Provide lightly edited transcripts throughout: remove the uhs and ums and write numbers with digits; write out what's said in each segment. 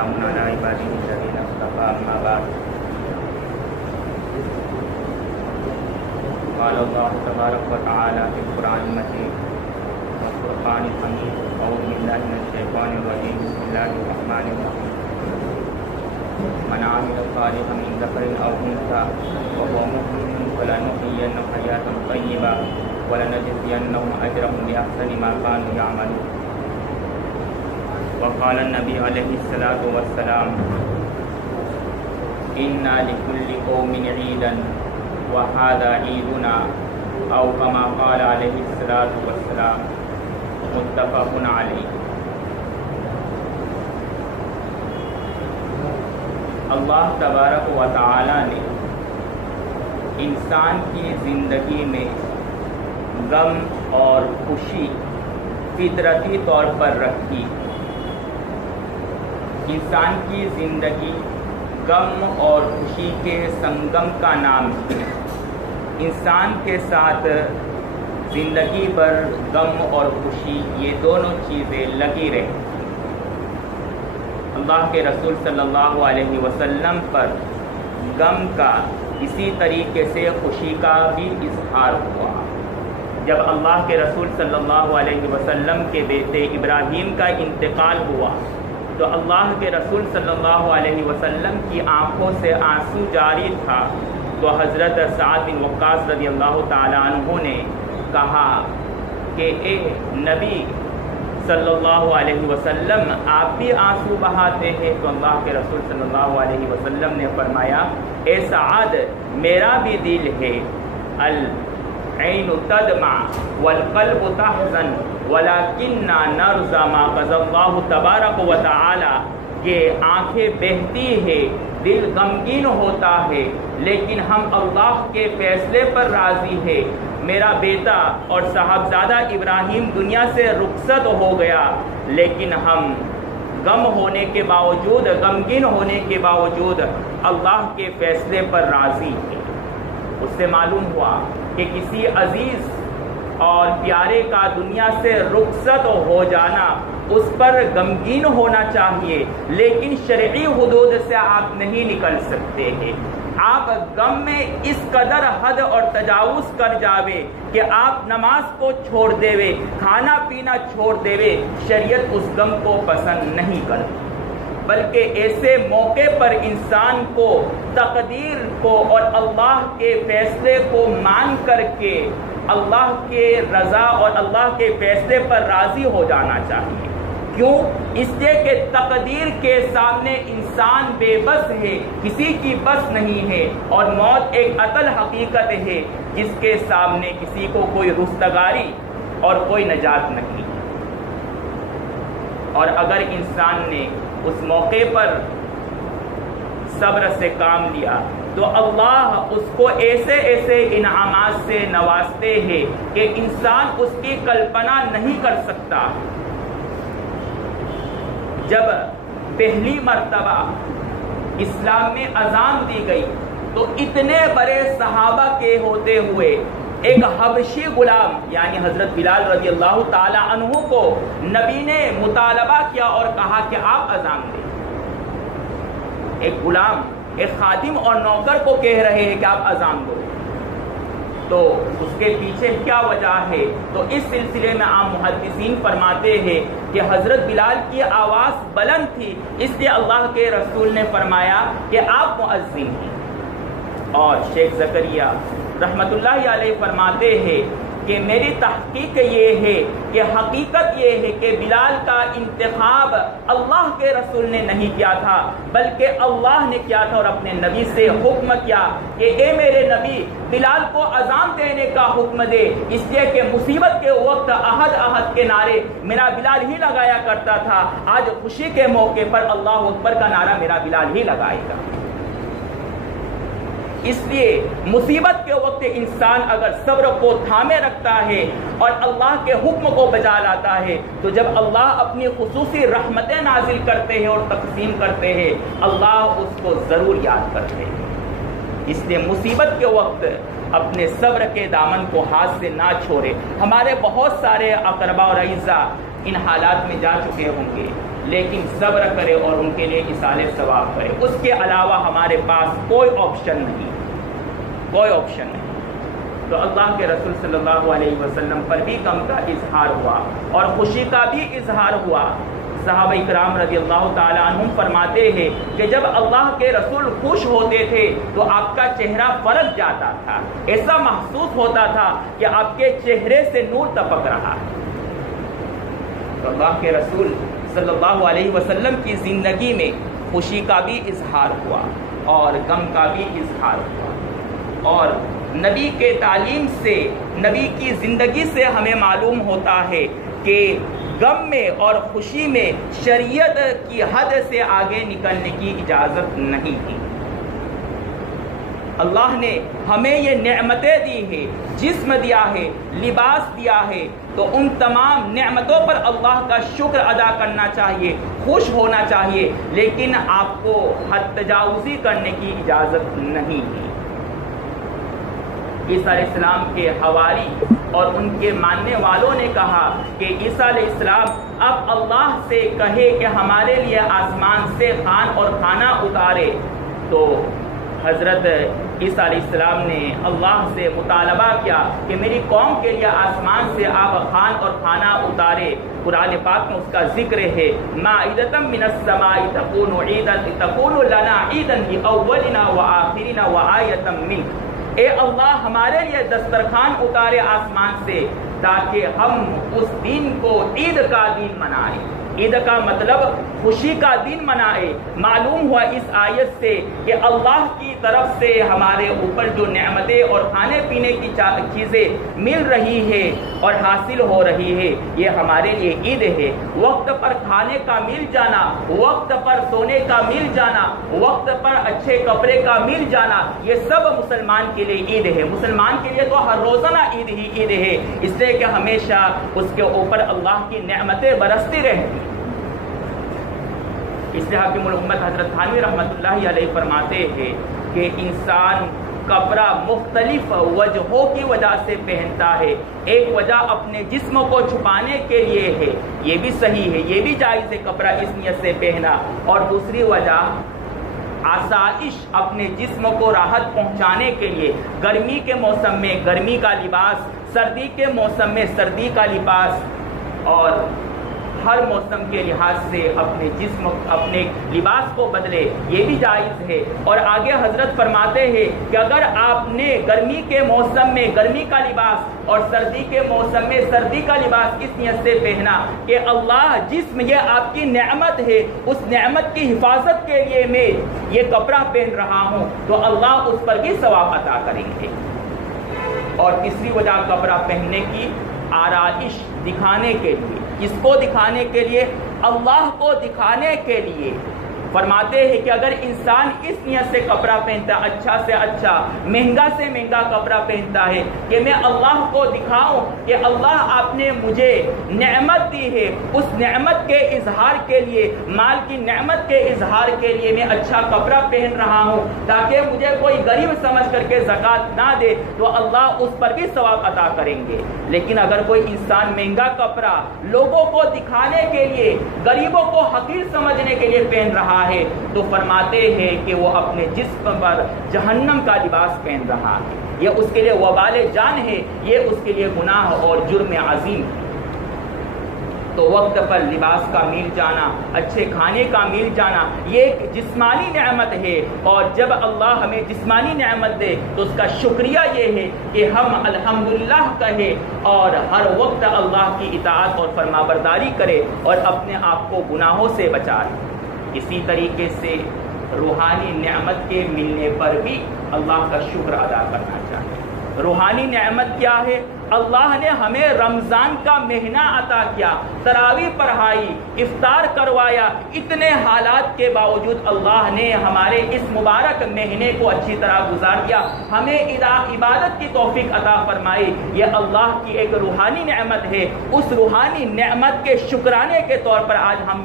وسلام على عباده الذين اصطفى أما بعد قال الله تبارك وتعالى في القرآن المجيد والفرقان الحميد أعوذ بالله من الشيطان الرجيم بسم الله الرحمن الرحيم من عمل صالحا من ذكر أو أنثى وهو مؤمن فلنحيينه حياة طيبة ولنجزينهم أجرهم بأحسن ما كانوا يعملون. وقال النبي عليه الصلاة والسلام إنا لكل قوم عيدا وهذا عيدنا أو كما قال عليه الصلاة والسلام متفق علیہ. اللہ تبارک و تعالی نے انسان کی زندگی میں غم اور خوشی فطرتی طور پر رکھی. انسان کی زندگی غم اور خوشی کے سنگم کا نام ہے. انسان کے ساتھ زندگی بھر غم اور خوشی یہ دونوں چیزیں لگی رہی. اللہ کے رسول صلی اللہ علیہ وسلم پر غم کا اسی طریقے سے خوشی کا بھی اظہار ہوا. جب اللہ کے رسول صلی اللہ علیہ وسلم کے بیٹے ابراہیم کا انتقال ہوا تو اللہ کے رسول صلی اللہ علیہ وسلم کی آنکھوں سے آنسو جاری تھا. تو حضرت سعد بن وقاص رضی اللہ تعالیٰ عنہ نے کہا کہ اے نبی صلی اللہ علیہ وسلم آپ بھی آنسو بہاتے ہیں؟ تو اللہ کے رسول صلی اللہ علیہ وسلم نے فرمایا اے سعد میرا بھی دل ہے. العین تدمع والقلب تحزن ولکننا نرضى ما قضى اللہ تبارک و تعالی. کہ آنکھیں بہتی ہے، دل غمگین ہوتا ہے، لیکن ہم اللہ کے فیصلے پر راضی ہے. میرا بیٹا اور صاحبزادہ ابراہیم دنیا سے رخصت ہو گیا، لیکن ہم غم ہونے کے باوجود، غمگین ہونے کے باوجود اللہ کے فیصلے پر راضی ہیں. اس سے معلوم ہوا کہ کسی عزیز اور پیارے کا دنیا سے رخصت ہو جانا اس پر غمگین ہونا چاہیے، لیکن شرعی حدود سے آپ نہیں نکل سکتے ہیں. آپ غم میں اس قدر حد اور تجاوز کر جاوے کہ آپ نماز کو چھوڑ دیوے، کھانا پینا چھوڑ دیوے، شریعت اس غم کو پسند نہیں کرتی. بلکہ ایسے موقع پر انسان کو تقدیر کو اور اللہ کے فیصلے کو مان کر کے اللہ کے رضا اور اللہ کے فیصلے پر راضی ہو جانا چاہیے. کیوں؟ اس لیے کہ تقدیر کے سامنے انسان بے بس ہے، کسی کی بس نہیں ہے، اور موت ایک اٹل حقیقت ہے جس کے سامنے کسی کو کوئی رستگاری اور کوئی نجات نہیں. اور اگر انسان نے اس موقع پر صبر سے کام لیا تو اللہ اس کو ایسے ایسے انعامات سے نوازتے ہیں کہ انسان اس کی کلپنا نہیں کر سکتا. جب پہلی مرتبہ اسلام میں اذان دی گئی تو اتنے بڑے صحابہ کے ہوتے ہوئے ایک حبشی غلام یعنی حضرت بلال رضی اللہ تعالی عنہ کو نبی نے مطالبہ کیا اور کہا کہ آپ اذان دیں. ایک غلام، ایک خادم اور نوکر کو کہہ رہے ہیں کہ آپ اذان دو. تو اس کے پیچھے کیا وجہ ہے؟ تو اس سلسلے میں عام محدثین فرماتے ہیں کہ حضرت بلال کی آواز بلند تھی، اس لیے اللہ کے رسول نے فرمایا کہ آپ مؤذن ہیں. اور شیخ زکریا رحمت اللہ علیہ فرماتے ہیں کہ میری تحقیق یہ ہے کہ حقیقت یہ ہے کہ بلال کا انتخاب اللہ کے رسول نے نہیں کیا تھا بلکہ اللہ نے کیا تھا، اور اپنے نبی سے حکم کیا کہ اے میرے نبی بلال کو اذان دینے کا حکم دے، اس لیے کہ مصیبت کے وقت احد احد کے نعرے میرا بلال ہی لگایا کرتا تھا، آج خوشی کے موقع پر اللہ اکبر کا نعرہ میرا بلال ہی لگائے گا. اس لیے مصیبت کے وقت انسان اگر صبر کو تھامے رکھتا ہے اور اللہ کے حکم کو بجا لاتا ہے تو جب اللہ اپنی خصوصی رحمتیں نازل کرتے ہیں اور تقسیم کرتے ہیں اللہ اس کو ضرور یاد کرتے ہیں. اس لیے مصیبت کے وقت اپنے صبر کے دامن کو ہاتھ سے نہ چھوڑے. ہمارے بہت سارے اقربا اور اعزاء ان حالات میں جا چکے ہوں گے، لیکن صبر کرے اور ان کے لیے ایصال ثواب کرے، اس کے علاوہ ہمارے پاس کوئی آپشن نہیں، کوئی آپشن نہیں۔ تو اللہ کے رسول صلی اللہ علیہ وسلم پر بھی غم کا اظہار ہوا اور خوشی کا بھی اظہار ہوا۔ صحابہ اکرام رضی اللہ تعالیٰ عنہم فرماتے ہیں کہ جب اللہ کے رسول خوش ہوتے تھے تو آپ کا چہرہ فرق جاتا تھا، ایسا محسوس ہوتا تھا کہ آپ کے چہرے سے نور ٹپک رہا ہے۔ تو اللہ کے رسول صلی اللہ علیہ وسلم کی زندگی میں خوشی کا بھی اظہار ہوا اور غم کا بھی اظہار ہوا، اور نبی کے تعلیم سے، نبی کی زندگی سے ہمیں معلوم ہوتا ہے کہ غم میں اور خوشی میں شریعت کی حد سے آگے نکلنے کی اجازت نہیں تھی۔ اللہ نے ہمیں یہ نعمتیں دی ہے، جسم دیا ہے، لباس دیا ہے، تو ان تمام نعمتوں پر اللہ کا شکر ادا کرنا چاہیے، خوش ہونا چاہیے، لیکن آپ کو حد تجاوزی کرنے کی اجازت نہیں ہے۔ عیسیٰ علیہ السلام کے حواری اور ان کے ماننے والوں نے کہا کہ عیسیٰ علیہ السلام اب اللہ سے کہے کہ ہمارے لیے آسمان سے خوان اور کھانا اتارے۔ تو حضرت عیسیٰ علیہ السلام نے اللہ سے مطالبہ کیا کہ میری قوم کے لیے آسمان سے آپ خوان اور کھانا اتارے۔ قرآن پاک میں اس کا ذکر ہے، مائدۃ من السماء تکون لنا عیدا لاولنا وآخرنا وآیۃ منک۔ اے اللہ ہمارے لیے دسترخوان اتارے آسمان سے تاکہ ہم اس دن کو عید کا دن منائیں۔ عید کا مطلب خوشی کا دن منائے۔ معلوم ہوا اس آیت سے کہ اللہ کی طرف سے ہمارے اوپر جو نعمتیں اور کھانے پینے کی چیزیں مل رہی ہے اور حاصل ہو رہی ہے، یہ ہمارے لیے عید ہے۔ وقت پر کھانے کا مل جانا، وقت پر سونے کا مل جانا، وقت پر اچھے کپڑے کا مل جانا، یہ سب مسلمان کے لیے عید ہے۔ مسلمان کے لیے تو ہر روزانہ عید ہی عید ہے، اس لیے کہ ہمیشہ اس کے اوپر اللہ کی نعمتیں برستی رہتی۔ اس لیے حاکم الامت حضرت تھانوی رحمۃ اللہ علیہ فرماتے ہیں کہ انسان کپڑا مختلف وجہوں کی وجہ سے پہنتا ہے۔ ایک وجہ اپنے جسم کو چھپانے کے لیے ہے، یہ بھی صحیح ہے، یہ بھی جائز ہے کپڑا اس نیت سے پہنا، اور دوسری وجہ آسائش، اپنے جسم کو راحت پہنچانے کے لیے۔ گرمی کے موسم میں گرمی کا لباس، سردی کے موسم میں سردی کا لباس، اور ہر موسم کے لحاظ سے اپنے جسم، اپنے لباس کو بدلے، یہ بھی جائز ہے۔ اور آگے حضرت فرماتے ہیں کہ اگر آپ نے گرمی کے موسم میں گرمی کا لباس اور سردی کے موسم میں سردی کا لباس اس نیت سے پہنا کہ اللہ جسم یہ آپ کی نعمت ہے، اس نعمت کی حفاظت کے لیے میں یہ کپڑا پہن رہا ہوں، تو اللہ اس پر بھی ثواب عطا کریں گے۔ اور تیسری وجہ کپڑا پہننے کی آرائش، دکھانے کے لیے۔ اس کو دکھانے کے لیے، اللہ کو دکھانے کے لیے۔ فرماتے ہیں کہ اگر انسان اس نیت سے کپڑا پہنتا، اچھا سے اچھا، مہنگا سے مہنگا کپڑا پہنتا ہے کہ میں اللہ کو دکھاؤں کہ اللہ آپ نے مجھے نعمت دی ہے، اس نعمت کے اظہار کے لیے، مال کی نعمت کے اظہار کے لیے میں اچھا کپڑا پہن رہا ہوں تاکہ مجھے کوئی غریب سمجھ کر کے زکوٰۃ نہ دے، تو اللہ اس پر بھی ثواب عطا کریں گے۔ لیکن اگر کوئی انسان مہنگا کپڑا لوگوں کو دکھانے کے لیے، غریبوں کو حقیر سمجھنے کے لیے پہن رہا ہے، تو فرماتے ہیں کہ وہ اپنے جسم پر جہنم کا لباس پہن رہا ہے، یہ اس کے لیے وبال جان ہے، یہ اس کے لیے گناہ اور جرم عظیم ہے۔ تو وقت پر لباس کا مل جانا، اچھے کھانے کا مل جانا، یہ ایک جسمانی نعمت ہے، اور جب اللہ ہمیں جسمانی نعمت دے تو اس کا شکریہ یہ ہے کہ ہم الحمدللہ کہیں اور ہر وقت اللہ کی اطاعت اور فرمانبرداری کرے اور اپنے آپ کو گناہوں سے بچائے۔ اسی طریقے سے روحانی نعمت کے ملنے پر بھی اللہ کا شکر ادا کرنا چاہیے۔ روحانی نعمت کیا ہے؟ اللہ نے ہمیں رمضان کا مہینہ عطا کیا، تراویح پڑھائی، افطار کروایا، اتنے حالات کے باوجود اللہ نے ہمارے اس مبارک مہینے کو اچھی طرح گزار دیا، ہمیں عبادت کی توفیق عطا فرمائی۔ یہ اللہ کی ایک روحانی نعمت ہے۔ اس روحانی نعمت کے شکرانے کے طور پر آج ہم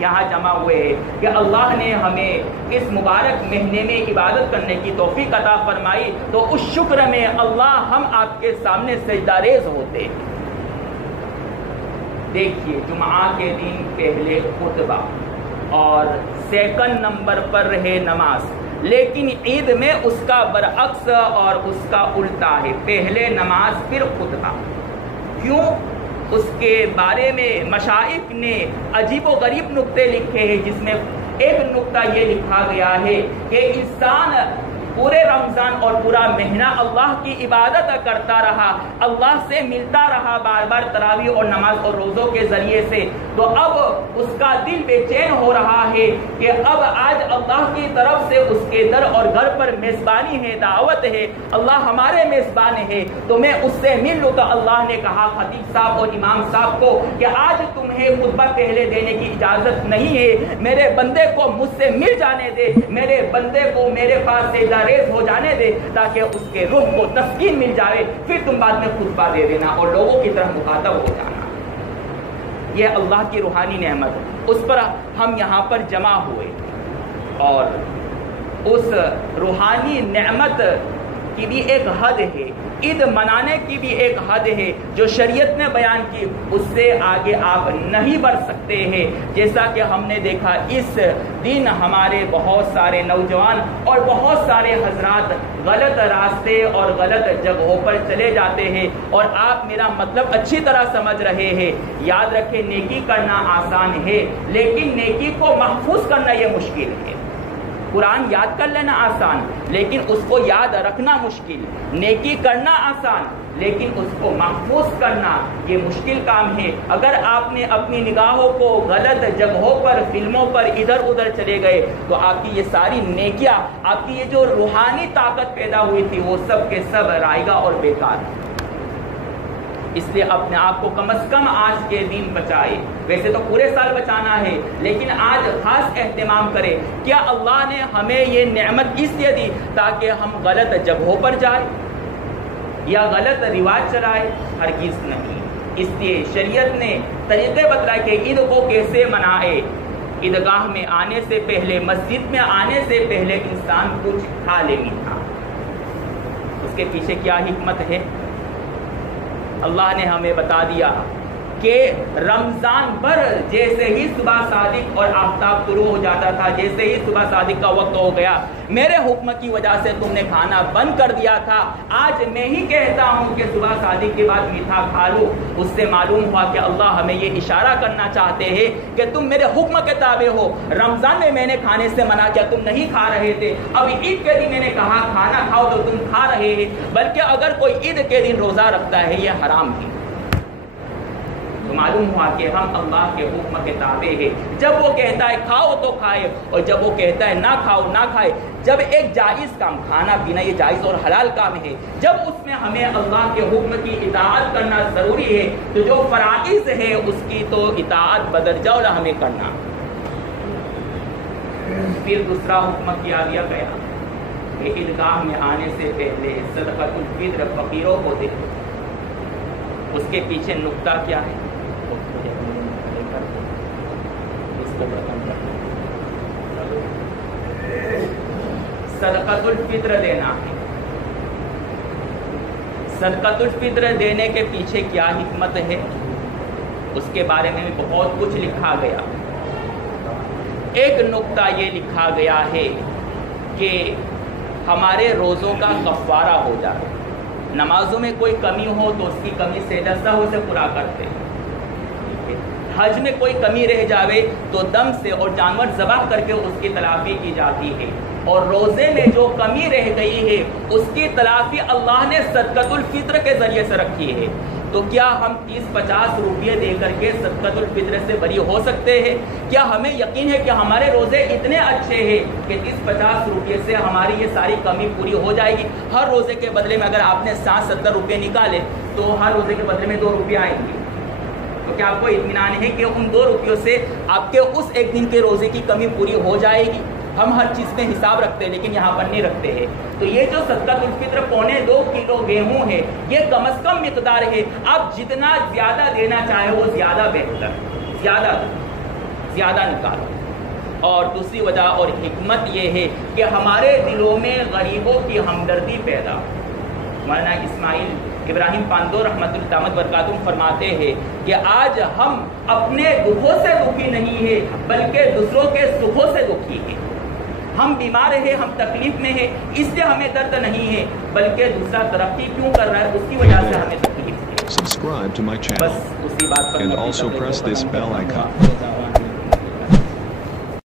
یہاں جمع ہوئے ہیں کہ اللہ نے ہمیں اس مبارک مہینے میں عبادت کرنے کی توفیق عطا فرمائی، تو اس شکر میں اللہ ہم آپ کے سامنے سجدہ ریز ہوتے۔ دیکھیے جمعہ کے دن پہلے خطبہ اور سیکنڈ نمبر پر رہے نماز، لیکن عید میں اس کا برعکس اور اس کا الٹا ہے، پہلے نماز پھر خطبہ۔ کیوں؟ اس کے بارے میں مشائخ نے عجیب و غریب نکتے لکھے ہیں، جس میں ایک نکتہ یہ لکھا گیا ہے کہ انسان پورے رمضان اور پورا مہینہ اللہ کی عبادت کرتا رہا، اللہ سے ملتا رہا بار بار تراویح اور نماز اور روزوں کے ذریعے سے، تو اب اس کا دل بے چین ہو رہا ہے کہ اب آج اللہ کی طرف سے اس کے در اور گھر پر میزبانی ہے، دعوت ہے، اللہ ہمارے میزبان ہے، تو میں اس سے مل لوں۔ تو اللہ نے کہا خطیب صاحب اور امام صاحب کو کہ آج تمہیں خطبہ پہلے دینے کی اجازت نہیں ہے، میرے بندے کو مجھ سے مل جانے دے، میرے بندے کو میرے پاس سے ریز ہو جانے دے تاکہ اس کے روح کو تسکین مل جائے، پھر تم بعد میں خطبہ دے دینا اور لوگوں کی طرح مخاطب ہو جانا۔ یہ اللہ کی روحانی نعمت، اس پر ہم یہاں پر جمع ہوئے، اور اس روحانی نعمت کی بھی ایک حد ہے، عید منانے کی بھی ایک حد ہے جو شریعت نے بیان کی، اس سے آگے آپ نہیں بڑھ سکتے ہیں۔ جیسا کہ ہم نے دیکھا اس دن ہمارے بہت سارے نوجوان اور بہت سارے حضرات غلط راستے اور غلط جگہوں پر چلے جاتے ہیں، اور آپ میرا مطلب اچھی طرح سمجھ رہے ہیں۔ یاد رکھیں نیکی کرنا آسان ہے، لیکن نیکی کو محفوظ کرنا یہ مشکل ہے۔ قرآن یاد کر لینا آسان، لیکن اس کو یاد رکھنا مشکل۔ نیکی کرنا آسان، لیکن اس کو محفوظ کرنا یہ مشکل کام ہے۔ اگر آپ نے اپنی نگاہوں کو غلط جگہوں پر، فلموں پر ادھر ادھر چلے گئے تو آپ کی یہ ساری نیکیاں، آپ کی یہ جو روحانی طاقت پیدا ہوئی تھی، وہ سب کے سب رائگاں اور بیکار ہیں۔ اس لیے اپنے آپ کو کم از کم آج کے دن بچائے، ویسے تو پورے سال بچانا ہے، لیکن آج خاص اہتمام کرے۔ کیا اللہ نے ہمیں یہ نعمت اس لیے دی تاکہ ہم غلط جگہوں پر جائیں یا غلط رواج چلائے؟ ہرگز نہیں۔ اس لیے شریعت نے طریقے بتلائے کہ عید کو کیسے منائے۔ عیدگاہ میں آنے سے پہلے، مسجد میں آنے سے پہلے انسان کچھ کھا لے میٹھا۔ اس کے پیچھے کیا حکمت ہے؟ اللہ نے ہمیں بتا دیا کہ رمضان بھر جیسے ہی صبح صادق اور آفتاب طلوع ہو جاتا تھا، جیسے ہی صبح صادق کا وقت ہو گیا، میرے حکم کی وجہ سے تم نے کھانا بند کر دیا تھا، آج میں ہی کہتا ہوں کہ صبح صادق کے بعد میٹھا کھا لو۔ اس سے معلوم ہوا کہ اللہ ہمیں یہ اشارہ کرنا چاہتے ہیں کہ تم میرے حکم کے تابع ہو۔ رمضان میں نے کھانے سے منع کیا، تم نہیں کھا رہے تھے، اب عید کے دن میں نے کہا کھانا کھاؤ تو تم کھا رہے ہیں، بلکہ اگر کوئی عید کے دن روزہ رکھتا ہے یہ حرام ہے۔ تو معلوم ہوا کہ ہم اللہ کے حکم کے تابع ہیں۔ جب وہ کہتا ہے کھاؤ تو کھائے، اور جب وہ کہتا ہے نہ کھاؤ نہ کھائے۔ جب ایک جائز کام، کھانا پینا یہ جائز اور حلال کام ہے، جب اس میں ہمیں اللہ کے حکم کی اطاعت کرنا ضروری ہے، تو جو فرائض ہے اس کی تو اطاعت بدرجہ اولی ہمیں کرنا۔ پھر دوسرا حکم کیا دیا گیا کہ عیدگاہ میں آنے سے پہلے صدقۃ الفطر فقیروں کو دے۔ اس کے پیچھے نقطہ کیا ہے؟ صدقۃ الفطر دینا ہے۔ صدقۃ الفطر دینے کے پیچھے کیا حکمت ہے؟ اس کے بارے میں بھی بہت کچھ لکھا گیا۔ ایک نقطہ یہ لکھا گیا ہے کہ ہمارے روزوں کا کفارہ ہو جائے۔ نمازوں میں کوئی کمی ہو تو اس کی کمی سے سہو سے پورا کرتے ہیں۔ حج میں کوئی کمی رہ جاوے تو دم سے اور جانور ذبح کر کے اس کی تلافی کی جاتی ہے، اور روزے میں جو کمی رہ گئی ہے اس کی تلافی اللہ نے صدقۃ الفطر کے ذریعے سے رکھی ہے۔ تو کیا ہم 30-50 روپے دے کر کے صدقۃ الفطر سے بری ہو سکتے ہیں؟ کیا ہمیں یقین ہے کہ ہمارے روزے اتنے اچھے ہیں کہ 30-50 روپے سے ہماری یہ ساری کمی پوری ہو جائے گی؟ ہر روزے کے بدلے میں اگر آپ نے 60-70 روپے نکالے تو ہر روزے کے بدلے میں 2 روپے آئیں گے۔ تو کیا آپ کو اطمینان ہے کہ ان 2 روپیوں سے آپ کے اس ایک دن کے روزے کی کمی پوری ہو جائے گی؟ ہم ہر چیز میں حساب رکھتے ہیں لیکن یہاں پر نہیں رکھتے ہیں۔ تو یہ جو صدقۃ الفطر 1.25 کلو گیہوں ہے، یہ کم از کم مقدار ہے۔ آپ جتنا زیادہ دینا چاہے وہ زیادہ بہتر، زیادہ نکالو۔ اور دوسری وجہ اور حکمت یہ ہے کہ ہمارے دلوں میں غریبوں کی ہمدردی پیدا۔ مولانا اسماعیل ابراہیم پاندو رحمۃ اللہ تعالی برکاتہ فرماتے ہیں کہ آج ہم اپنے دکھوں سے دکھی نہیں ہے بلکہ دوسروں کے سکھوں سے دکھی ہیں. ہم بیمار ہیں, ہم تکلیف میں ہیں, اس سے ہمیں درد نہیں ہے بلکہ دوسرا ترقی کیوں کر رہا ہے اس کی وجہ سے ہمیں تکلیف ہے. Subscribe to my channel بس اسی بات پر and also press this bell icon.